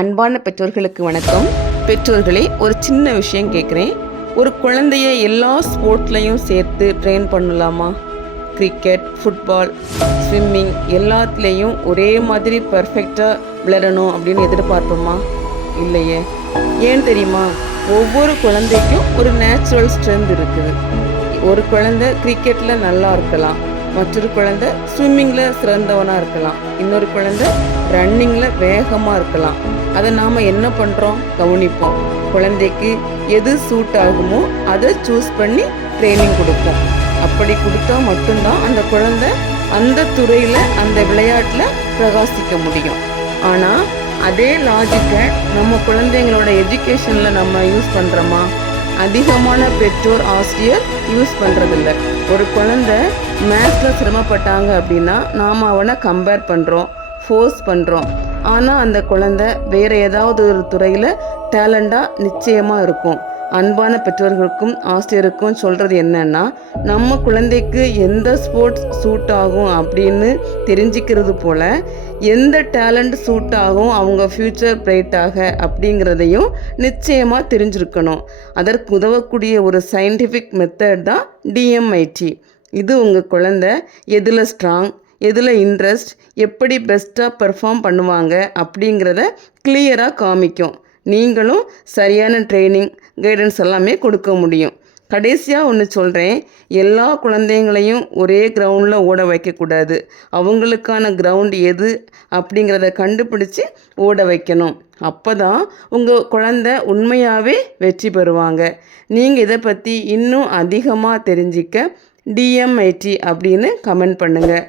அன்பான பெற்றோர்களுக்கு வணக்கம். பெற்றோர்களே, ஒரு சின்ன விஷயம் கேட்குறேன். ஒரு குழந்தைய எல்லா ஸ்போர்ட்லேயும் சேர்த்து ட்ரெயின் பண்ணலாமா? கிரிக்கெட், ஃபுட்பால், ஸ்விம்மிங் எல்லாத்துலேயும் ஒரே மாதிரி பர்ஃபெக்டாக விளையாடணும் அப்படின்னு எதிர்பார்ப்போமா? இல்லையே. ஏன் தெரியுமா? ஒவ்வொரு குழந்தைக்கும் ஒரு நேச்சுரல் ஸ்ட்ரென்த் இருக்குது. ஒரு குழந்தை கிரிக்கெட்டில் நல்லா இருக்கலாம், மற்றொரு குழந்தை ஸ்விம்மிங்கில் சிறந்தவனாக இருக்கலாம், இன்னொரு குழந்தை ரன்னிங்கில் வேகமாக இருக்கலாம். அதை நாம் என்ன பண்ணுறோம்? கவனிப்போம். குழந்தைக்கு எது சூட் ஆகுமோ அதை சூஸ் பண்ணி ட்ரைனிங் கொடுப்போம். அப்படி கொடுத்தா மட்டும்தான் அந்த குழந்தை அந்த துறையில் அந்த விளையாட்டில் பிரகாசிக்க முடியும். ஆனால் அதே லாஜிக்கை நம்ம குழந்தைங்களோட எஜுகேஷனில் நம்ம யூஸ் பண்ணுறோமா? அதிகமான பெற்றோர் ஆசிரியர் யூஸ் பண்ணுறதில்ல. ஒரு குழந்தை மேத்ஸில் சிரமப்பட்டாங்க அப்படின்னா நாம் அவனை கம்பேர் பண்ணுறோம், ஃபோர்ஸ் பண்ணுறோம். ஆனால் அந்த குழந்தை வேறு ஏதாவது ஒரு துறையில் டேலண்டாக நிச்சயமாக இருக்கும். அன்பான பெற்றோர்களுக்கும் ஆசிரியருக்கும் சொல்கிறது என்னன்னா, நம்ம குழந்தைக்கு எந்த ஸ்போர்ட்ஸ் சூட் ஆகும் அப்படின்னு தெரிஞ்சிக்கிறது போல் எந்த டேலண்ட் சூட் ஆகும் அவங்க ஃப்யூச்சர் பிரைட்டாக அப்படிங்கிறதையும் நிச்சயமாக தெரிஞ்சிருக்கணும். அதற்கு உதவக்கூடிய ஒரு சயின்டிஃபிக் மெத்தட் தான் DMIT. இது உங்கள் குழந்தை எதில் ஸ்ட்ராங், எதில் இன்ட்ரெஸ்ட், எப்படி பெஸ்ட்டாக பெர்ஃபார்ம் பண்ணுவாங்க அப்படிங்கிறத கிளியராக காமிக்கும். நீங்களும் சரியான ட்ரைனிங், கைடன்ஸ் எல்லாமே கொடுக்க முடியும். கடைசியாக ஒன்று சொல்கிறேன், எல்லா குழந்தைங்களையும் ஒரே கிரவுண்டில் ஓட வைக்கக்கூடாது. அவங்களுக்கான கிரவுண்ட் எது அப்படிங்கிறத கண்டுபிடிச்சி ஓட வைக்கணும். அப்போ தான் உங்கள் குழந்தை உண்மையாகவே வெற்றி பெறுவாங்க. நீங்கள் இதை பற்றி இன்னும் அதிகமாக தெரிஞ்சிக்க DMIT அப்படின்னு கமெண்ட் பண்ணுங்கள்.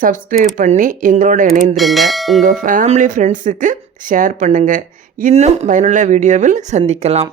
சப்ஸ்கிரைப் பண்ணி எங்களோட இணைந்துருங்க. உங்கள் ஃபேமிலி ஃப்ரெண்ட்ஸுக்கு ஷேர் பண்ணுங்கள். இன்னும் பயனுள்ள வீடியோவில் சந்திக்கலாம்.